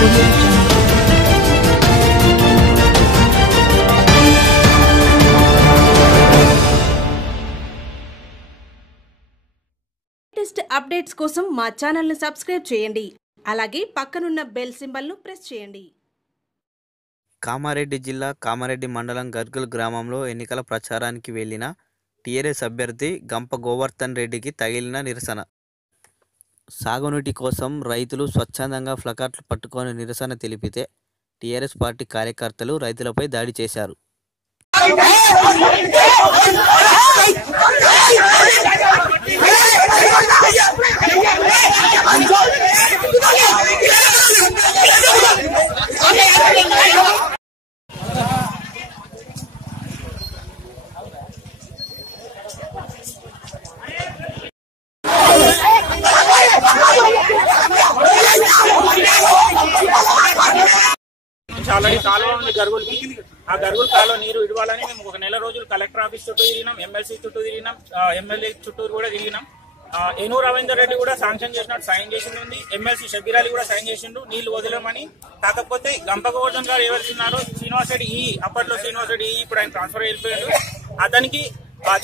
Latest updates కోసం మా channel ని సబ్స్క్రైబ్ చేయండి. అలాగే పక్కనున్న బెల్ సింబల్ ను ప్రెస్ చేయండి. కామారెడ్డి జిల్లా కామారెడ్డి మండలం గర్గుల్ గ్రామంలో ఎన్నికల ప్రచారానికి వెళ్లిన టీఆర్ఎస్ అభ్యర్థి గంప గోవర్ధన్ రెడ్డికి తగిలిన నిరసన. సాగునీటి కోసం రైతులు స్వచ్ఛందంగా ప్లకార్డులు పట్టుకొని నిరసన తెలిపితే టీఆర్ఎస్ పార్టీ కార్యకర్తలు రైతులపై దాడి చేశారు. ఆల్రెడీ కాలువ ఉంది గర్గుల్కి. ఆ గర్గుల్ కాలువ నీరు ఇవ్వాలని మేము ఒక నెల రోజులు కలెక్టర్ ఆఫీస్ చుట్టూ తిరిగినాం, ఎమ్మెల్సీ చుట్టూ తిరిగినాం, ఎమ్మెల్యే చుట్టూరు కూడా తిరిగినాం. ఏనూరు రవీందర్ రెడ్డి కూడా శాంక్షన్ చేసినట్టు సైన్ చేసింది ఉంది. ఎమ్మెల్సీ షబీర్ అలీ కూడా సైన్ చేసిండు నీళ్లు వదిలేమని. కాకపోతే గంప గోవర్ధన్ గారు ఎవరున్నారో శ్రీనివాస్ రెడ్డి అప్పట్లో శ్రీనివాస్ రెడ్డి ఇప్పుడు ఆయన ట్రాన్స్ఫర్ అయిపోయాడు. అతనికి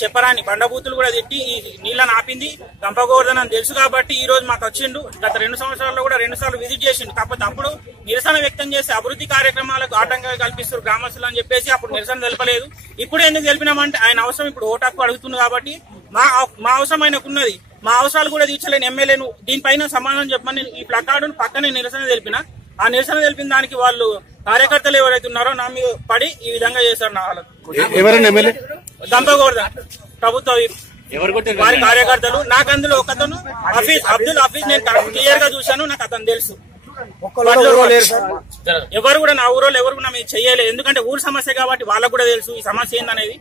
చెప్పరాని బండబూతులు కూడా తిట్టి ఈ నీళ్ళని ఆపింది గంప గోవర్ధన్ అని తెలుసు కాబట్టి ఈ రోజు మాకు వచ్చిండు. గత 2 సంవత్సరాల్లో కూడా 2 సార్లు విజిట్ చేసిండు. కాకపోతే అప్పుడు నిరసన వ్యక్తం చేసి అభివృద్ధి కార్యక్రమాలకు ఆటంకాలు కల్పిస్తారు గ్రామస్తులు అని చెప్పేసి అప్పుడు నిరసన తెలపలేదు. ఇప్పుడు ఎందుకు తెలిపినామంటే ఆయన అవసరం ఇప్పుడు ఓటాకు అడుగుతుంది కాబట్టి మా అవసరం ఆయనకు ఉన్నది. మా అవసరాలు కూడా తీర్చలేని ఎమ్మెల్యేను దీనిపైన సమాధానం చెప్పమని ఈ ప్లకార్డును పక్కనే నిరసన తెలిపిన. ఆ నిరసన తెలిపిన దానికి వాళ్ళు కార్యకర్తలు ఎవరైతే ఉన్నారో నా మీద పడి ఈ విధంగా చేశారు. నా వాళ్ళకు గంప గోవర్ధన్ ప్రభుత్వ వారి కార్యకర్తలు. నాకు అందులో ఒకతను అబ్దుల్ హఫీజ్ నేను క్లియర్ గా చూశాను, నాకు అతను తెలుసు. ఎవరు కూడా నా ఊరోళ్ళు ఎవరు కూడా మేము చెయ్యలేదు. ఎందుకంటే ఊరు సమస్య కాబట్టి వాళ్ళకు కూడా తెలుసు ఈ సమస్య ఏందనేది.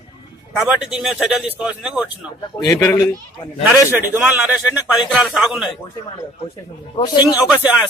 కాబట్టి దీని మీద చర్యలు తీసుకోవాల్సిందే కోరుచున్నాం. నరేష్ రెడ్డి, దుమాల నరేష్ రెడ్డి. నాకు 10 ఎకరాల సాగున్నది. ఒక సార్